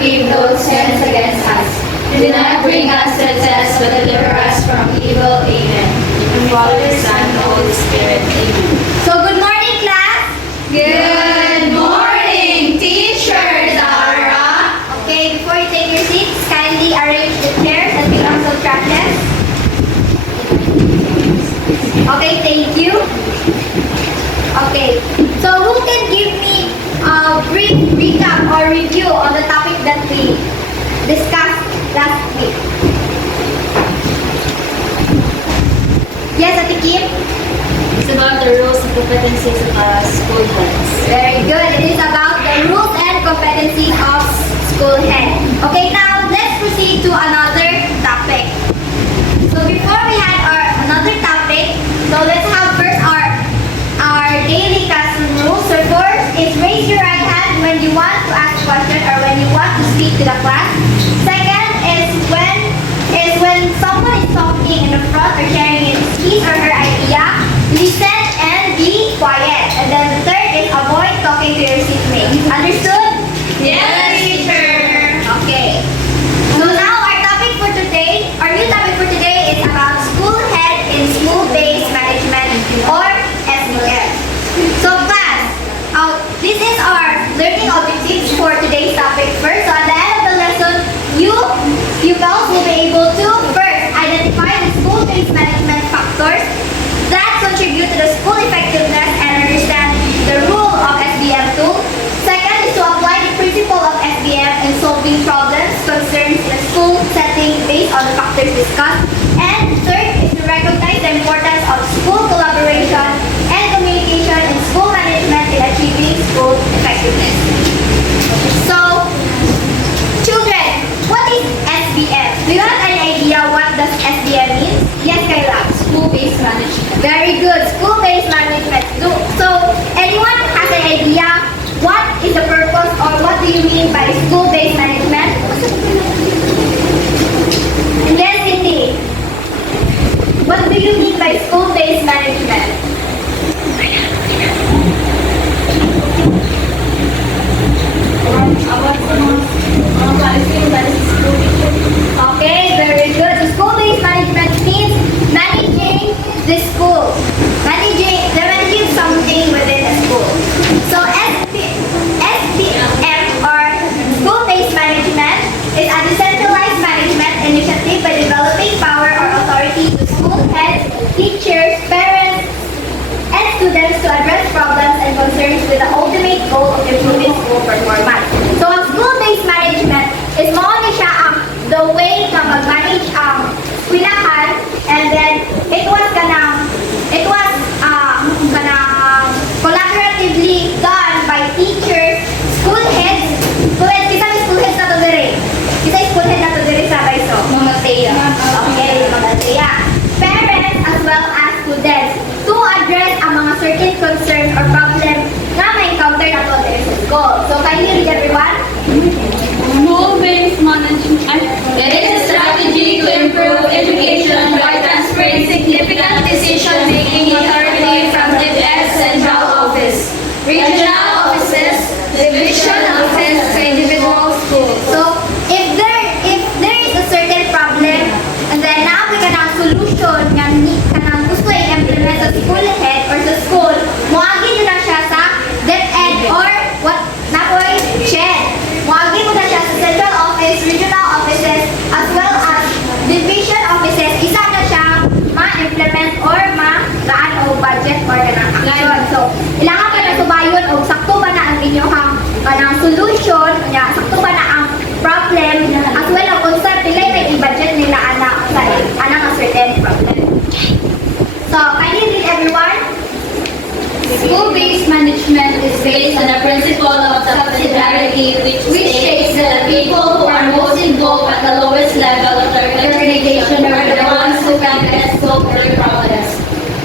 forgive those who sin against us. Do not bring us to test, but deliver us from evil. Amen. In the Father, Son, and Holy Spirit. Amen. So good morning, class. Good morning, Teacher Zara. Okay, before you take your seats, kindly arrange the chairs and the council trashes. Okay, thank you. Okay, so who can give me a brief recap or review on the topic that we discussed last week? Yes, Ate Kim? It's about the rules and competencies of school heads. Very good. It is about the rules and competencies of school head. Okay, now let's proceed to another topic. So before we had our another topic, so let's have first our daily classroom rules. So first is raise your right hand when you want to ask a question or when you want to speak to the class. Second is when someone is talking in the front or sharing his or her idea, listen and be quiet. And then the third is avoid talking to your seatmates. Understood? Yes, teacher. Okay. So now our topic for today, our new topic for today is about school head in school-based management or SBM. So class, this is our learning objectives for today's topic first. So at the end of the lesson, you pupils will be able to first identify the school-based management factors that contribute to the school effectiveness and understand the rule of SBM tool. Second is to apply the principle of SBM in solving problems, concerns in a school setting based on the factors discussed. And third is to recognize the importance of school collaboration and communication in school management in achieving school effectiveness. So, children, what is SBM? Do you have any idea what does SBM mean? Yes, Kayla. School-based management. Very good. School-based management. So, anyone has an idea what is the purpose or what do you mean by school-based management? And yes, Cindy. What do you mean by school-based management? Okay, very good. So school-based management means managing the school. Managing something within a school. So SBM or school-based management is a decentralized management initiative by developing power or authority to school heads, teachers, parents, and students to address problems and concerns with the ultimate goal of improving school performance. So ang school-based management is mo ni siya ang the way na mag-manage ang eskwelahan, and then it was kanang collaboratively done by teachers, school heads, kisa may school heads na to dire. Kisa yung school head na to dire sa Baiso. Mga Teya. Okay, mga tiya. Parents as well as students to address ang mga certain concerns or problems na may encounter na to dire sa school. So, can you read everyone? School-based management. It is a strategy to improve education by transferring significant decision-making authority from the central office, regional offices, division office to individual schools. So, if there is a certain problem, and then now we can have solution nga kanang gusto i-implement sa school head or sa school, muagi nyo na siya sa DepEd or what na po SHED. Muagi mo na siya sa central office, regional offices, as well as division offices. Isa na siya ma-implement or ma-gaan o budget or kanang action. So, ilangan ka na subayon o sakto ba na ang inyong kanang solution, kanya sakto ba na ang problem, as well as kung sa pilay may i-budget nila anak sa anang a certain problem. So, can you read everyone? School-based management is based on the principle of subsidiarity, which states that the people who are most involved at the lowest level of the organization are the ones who can best solve their problems.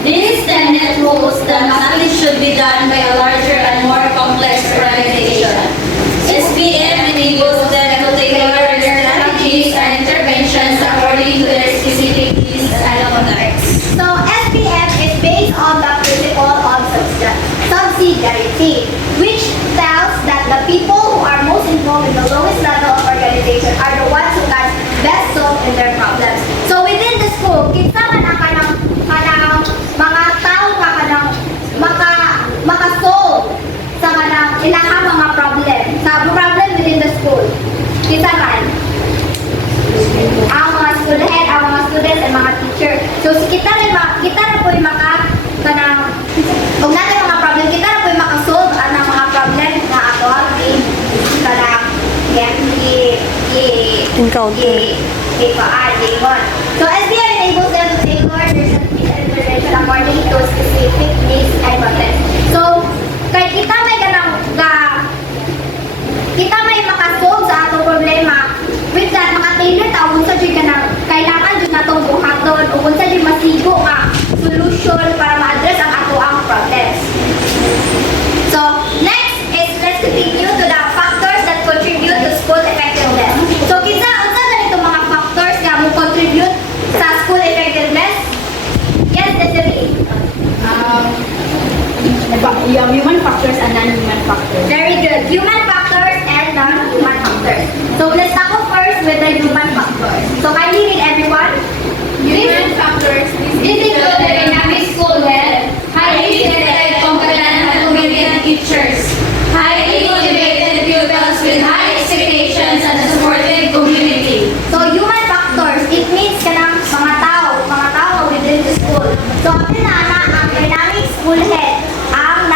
This tenet holds that nothing should be done by a larger and more complex organization. SBM enables them to tailor their strategies and interventions according to their specific needs and context. So, SBM is based on the principle of subsidiarity, which tells that the people who are most involved in the lowest level of organization are the ones who can best solve in their problems. So within the school, kinsa man ang kanang mga tao nga kanang maka-solve sa kanang ilahang mga problem. Sa problem within the school. Kinsa man? Ang mga school head, ang mga students, and mga teacher. So kita na po yung kanang kung natin mga problem, kita na po yung makasolve ang mga problem na ato ang kanang So SBI enables them to tailor their certificate intervention according to specific needs and contexts. So kay kita may kita may makasolve sa atong problema. With that, makatailor ta kung sa dyan kanang kailangan dyan na itong buhaton o kung sa dyan masigo nga solution para ma-address ang ato ang problems. So, next is let's continue to the factors that contribute to school effectiveness. So, unsa na itong mga factors nga mo contribute sa school effectiveness? Yes, Desiree. You have human factors and non-human factors. Very good. Human factors and non-human factors. So, let's tackle first with the human factors. So, kindly read everyone. Human factors. This include the dynamic school head, highly skilled, competent, and obedient teachers, highly motivated pupils with high expectations and a supportive community. So, human factors, it means kanang mga tao within the school. So, apil na ang dynamic school head ang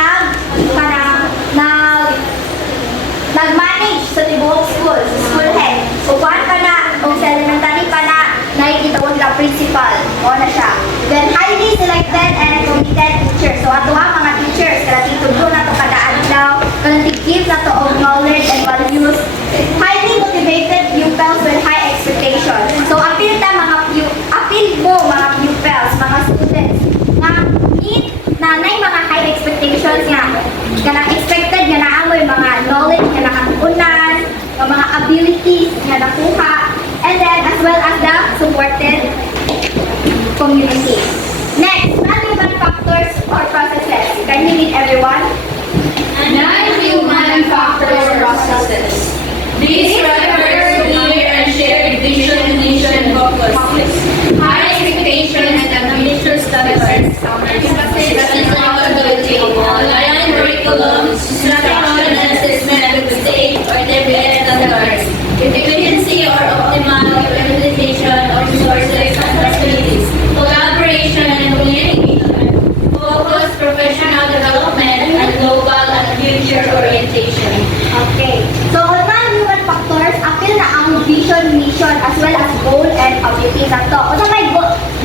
nag-manage sa tibuok school, school head. So, kuhaan pa na, kung sa elementary pa na, nakikitawag lang principal. O na siya. Then, highly selected and committed teachers. So, ato ang mga teachers, kaya titudlo na ito kada adlaw, kaya tig-give na ito of knowledge and values. Highly motivated pupils with high expectations. So, appeal mo mga pupils, mga students, na need na mga high expectations nga. Kana expected nga naamoy mga knowledge nga nakatuunan, mga abilities nga nakuha, and then as well as the supported community. Next, non-human factors or processes. Can you read everyone? Non-human factors or processes. These refer to clear and shared vision, mission, and focus. High expectation and ambitious standards. Accountability, aligned curriculum, instruction and assessment at the state or development standards. Efficiency or optimal utilization of resources and facilities. Collaboration and communication. Focus, professional development, and global and future orientation. Okay. So, on non-human factors, appeal na ang vision, mission, as well as goal and objectives at to. Ano may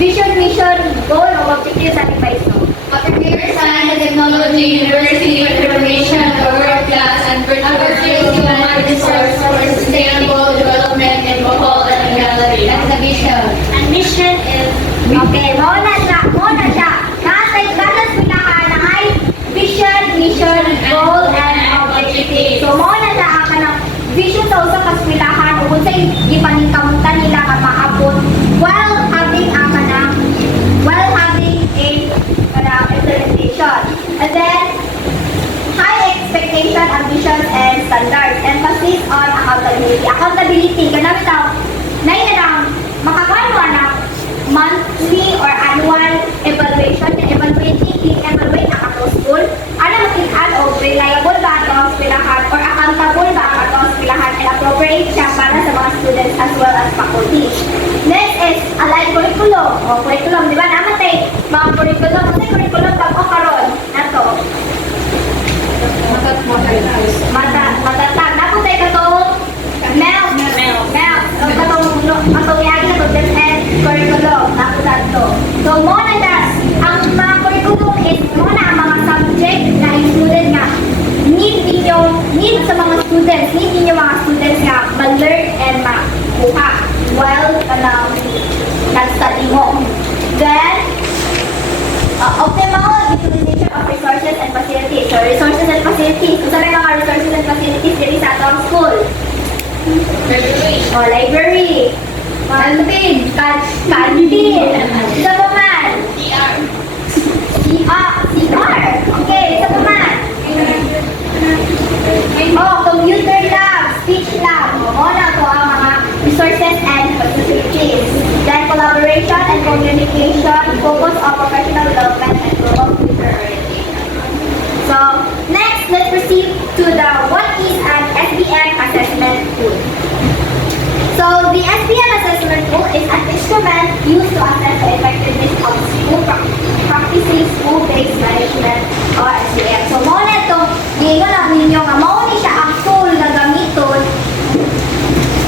vision, mission, goal, o objectives at iba ito? A premier science and technology university with information of the world class and pursuing human resource for sustainable development in Bohol and Gallery. That's the vision. And mission is, okay, mauna siya. Nasa'y kanas pilahan na ay vision, mission, goal, and objectives. So, mauna siya ang kanang vision sa usa ka pilahan o kung sa'y ipaningkamutan nila ka maabot while having a implementation. And then, high expectation, ambitions, and standards. Emphasis on accountability. Accountability, ganun daw, makakuha mo na monthly or annual evaluation. Evaluate ang ato school. Ano makikaan o reliable ba ito ang pilahan or accountable ba ang ato ang pilahan and appropriate siya para sa mga students as well as faculty. Next is aligned curriculum. O curriculum, di ba? Naman tayo mga curriculum. Kasi curriculum pag o karon na to. Matatag. Napo tayo katong MELS. So katong yagi na to and curriculum. Napo to. So muna na, ang mga curriculum is muna ang mga subject na included nga need sa mga students, need ninyo mga students nga ma-learn and makuha while nag-study mo. Then, optimal utilization of resources and facilities. So, resources and facilities. Kung saan mga resources and facilities dito sa atong school? Library. Canteen. Isa pa man. CR. Okay, isa pa man. Computer lab, speech lab. Muna ko ang mga and communication, focus on professional development, and global future orientation. So, next, let's proceed to the what is an SBM assessment tool. So, the SBM assessment tool is an instrument used to assess the effectiveness of school practicing school-based management or SBM. So, mo na itong gingo lang ninyo nga mao ni siya ang tool na gamiton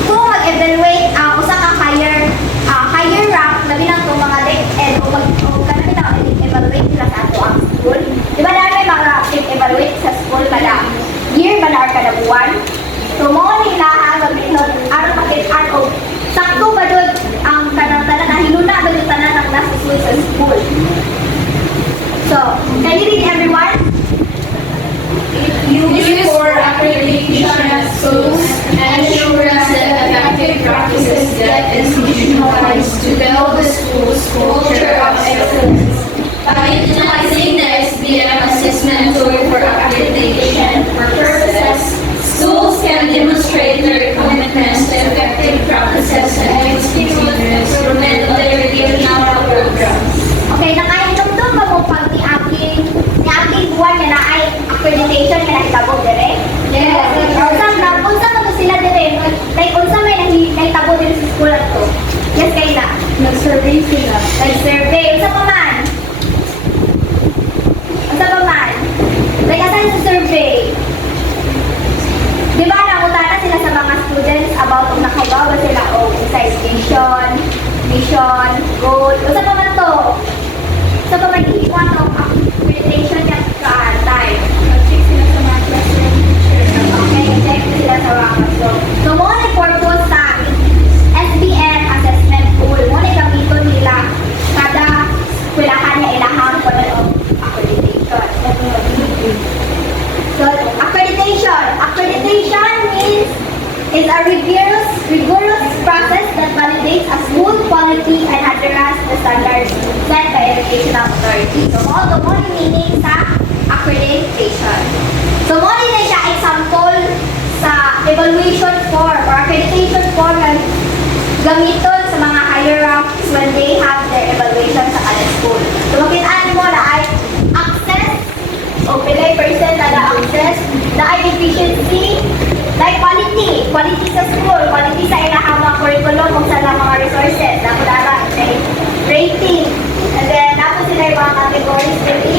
kung mag-evaluate ang usa ka higher rank labi na itong mga DepEd o kanami na evaluate sila sa ato ang school. Di ba na may mga evaluate sa school kada year ba na or kada buwan? So, mo nila ang gamiton aron makit-an o sakto ba doon ang tanang-tanan na hinuna ba doon tanan ang nasa school. So, can you read everyone? Used for accreditation at schools and assurance that effective practices get institutionalized to build the school's culture of excellence. By utilizing the SBM assessment tool for accreditation purposes, schools can demonstrate their commitments to effective practices and institute instrument their educational programs. Okay, nakainom-dom ba mo pag ni aking buwan na ay accreditation na nagtabog dire? Yes. Unsa man sila dire? Like, unsa may nagtabog dire sa school ato? Yes, kay na. Nag-survey sila. Nag-survey. Unsa pa man? Like, asan sa survey? Di ba, nakutana sila sa mga students about kung nakabawa sila o citation, mission, goal. Unsa pa man to? Sa pa mag-iiwan ng accreditation niya ka-time. Nag-check sila sa mga classroom teacher. Okay, check sila sa mga classroom. So, mo na purpose sa SBM assessment tool. Mo na gamiton nila kada kwilahan niya ilahang po ng accreditation. So, accreditation means is a rigorous process that validates a school quality and adherence to standards set by educational authority. So, mo yung meaning sa accreditation. So, mo din na siya example sa evaluation form or accreditation form na gamiton sa mga higher ranks when they have their evaluation sa kada school. So, makitaan mo na ay access o pilay percent na na-access na ay efficiency, like quality sa school, quality sa ilahang mga curriculum kung saan ang mga resources, dapat may rating, and then dapat sila yung mga categories maybe,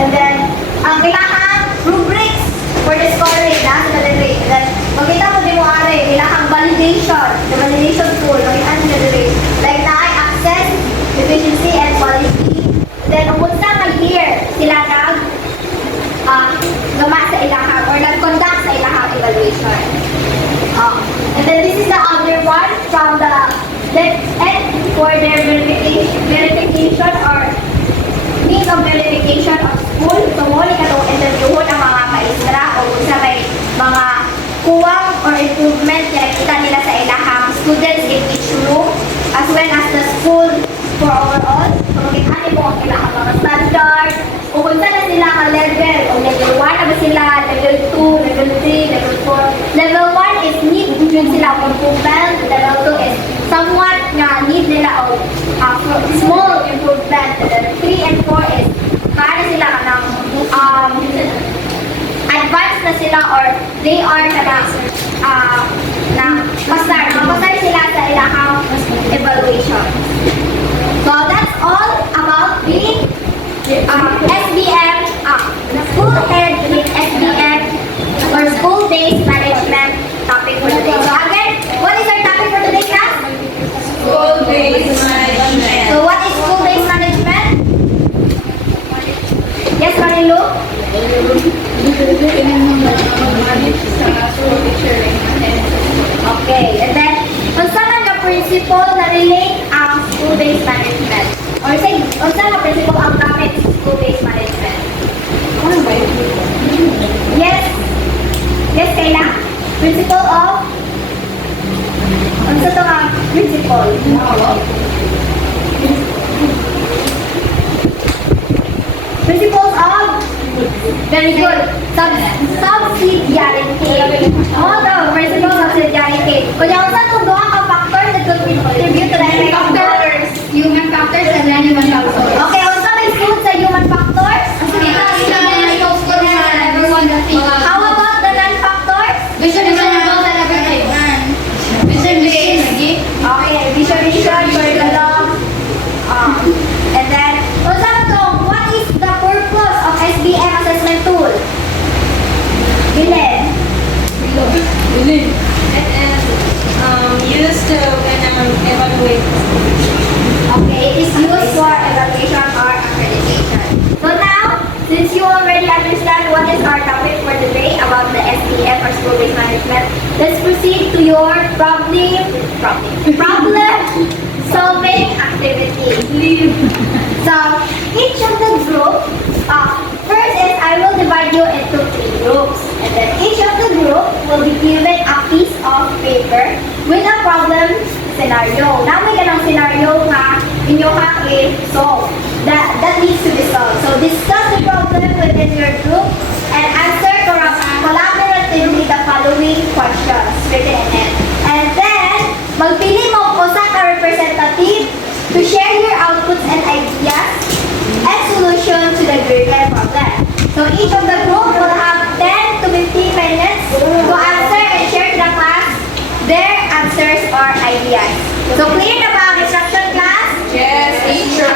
and then ang ilahang rubrics for the scoring, na sila din rate, and then magkita mo din mo are, ilahang validation, the validation tool, magitan sila din rate, like na ay access, efficiency, and quality, then kung saan mag-hear sila gama sa ilahang or nag-conduct sa ilahang evaluation. And then this is the other one from the DepEd for their verification or means of verification of school. So, muli ka itong interviewon ang mga maestra o kung sa may mga kuwang or improvement na nakita nila sa ilahang students in each room as well as the school for overall. So, magkikani mo ang ilahang mga standards o kung saan na sila ang level o level 1 na ba sila, level 2, level 3, level 4. Level 1 is need yun sila of improvement. Level 2 is somewhat na need nila of small improvement. Level 3 and 4 is kaya sila ng advanced na sila or they are na pasar sila sa ilahang evaluation. So that's all about the SBM, school head with SBM or school-based management topic for today. So again, what is our topic for today, class? School-based management. So what is school-based management? Yes, Marilu? Okay, and then, kung saan ang principle na relate ang school-based management? Or say, kung saan ang principle ang gamit sa school-based management? Yes? Yes, Kayla? Principle of? Ano sa ito ang principle? Principles of? Very good. Subsidiarity. Oh, the principle of subsidiarity. Kung yung sa ito doon ang factor na contribute to the effect of factors, you Used to evaluate. Okay, it is used for evaluation or accreditation. So now, since you already understand what is our topic for today about the SPM or school-based management, let's proceed to your problem solving activity. So each of the group, first is I will divide you into 3 groups, and then each of the group will be given a piece of paper with a problem scenario. Now may ganang scenario nga inyo ha i-solve that needs to be solved. So discuss the problem within your group and answer collaboratively the following questions written in it. And then magpili mo usa ka representative to share your outputs and ideas and solution to the given problem. So each of the group will have 10 to 15 minutes to answer and share to the class their answers or ideas. So clear na ba ang instruction class? Yes, teacher.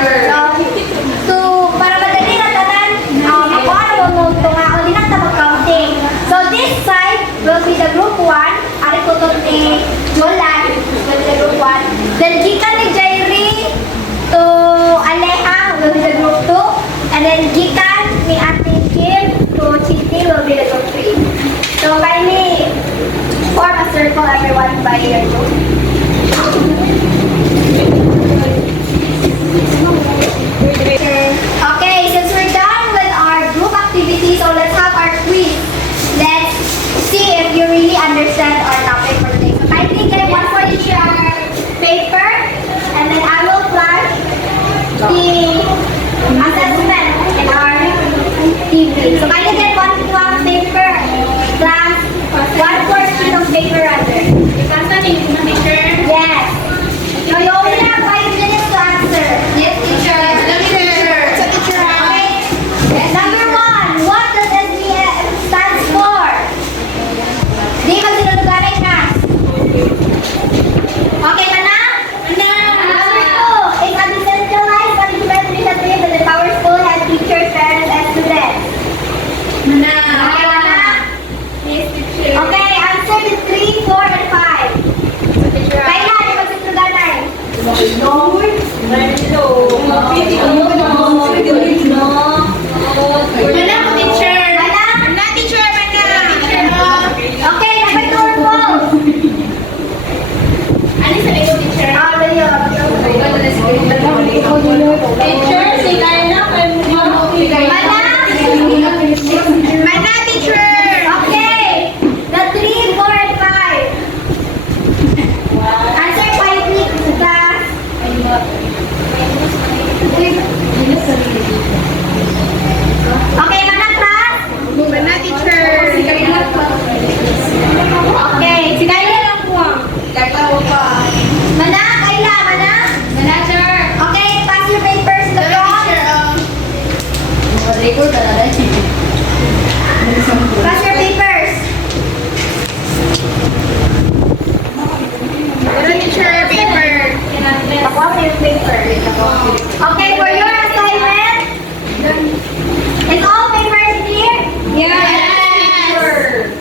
So para madali na tanan, ako ano mo tunga o di na ta mag-counting. So this side will be the group 1. Ari ko to ni Jolan will be the group 1. Then gikan ni Jairi to Aleha will be the group 2. And then gikan ni Ate Kim to Chiti will be the group 3. So kindly form a circle everyone by your group. Okay, since we're done with our group activity, so let's have our quiz. Let's see if you really understand our topic for today. So kindly get one for each paper, and then I will flash the assessment in our TV. So kindly get one paper, class, one for sheet of paper rather. Yes. So you only have 5 minutes to answer. Yes, teacher. Okay. Number 1, what does SBM stands for? Di ba sinulugarin ka? Okay ka na? Number 2, is a decentralized management initiative that empowers school head teachers, parents, and students. Okay ka na? Okay, answer the 3, 4, and 5. Kailan di ba sinulugarin? Okay, number 2 or false? Okay, the 3, 4, and 5. Answer quietly, class. Okay, mana class? Okay, si Kayla lang po. Mana? Kayla, mana? Okay, pass your papers to the front. Pass your papers. Pakuha mo yung paper. Okay, for your assignment, is all papers clear?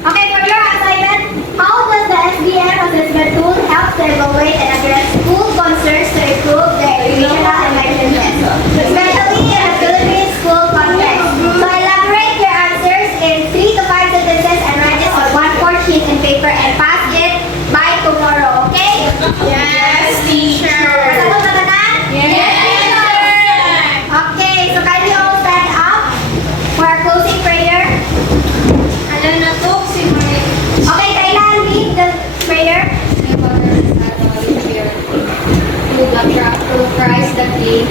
Okay, for your assignment, how does the SBM assessment tool help to evaluate and address school concerns to improve the educational environment, especially in a Philippine school context? So elaborate your answers in 3 to 5 sentences and write it on 1/4 sheet in paper and pass it by tomorrow, okay? Sagot na tanan? Okay, so kindly all stand up for our closing prayer. Okay, Kailan, lead the prayer. Through Christ that we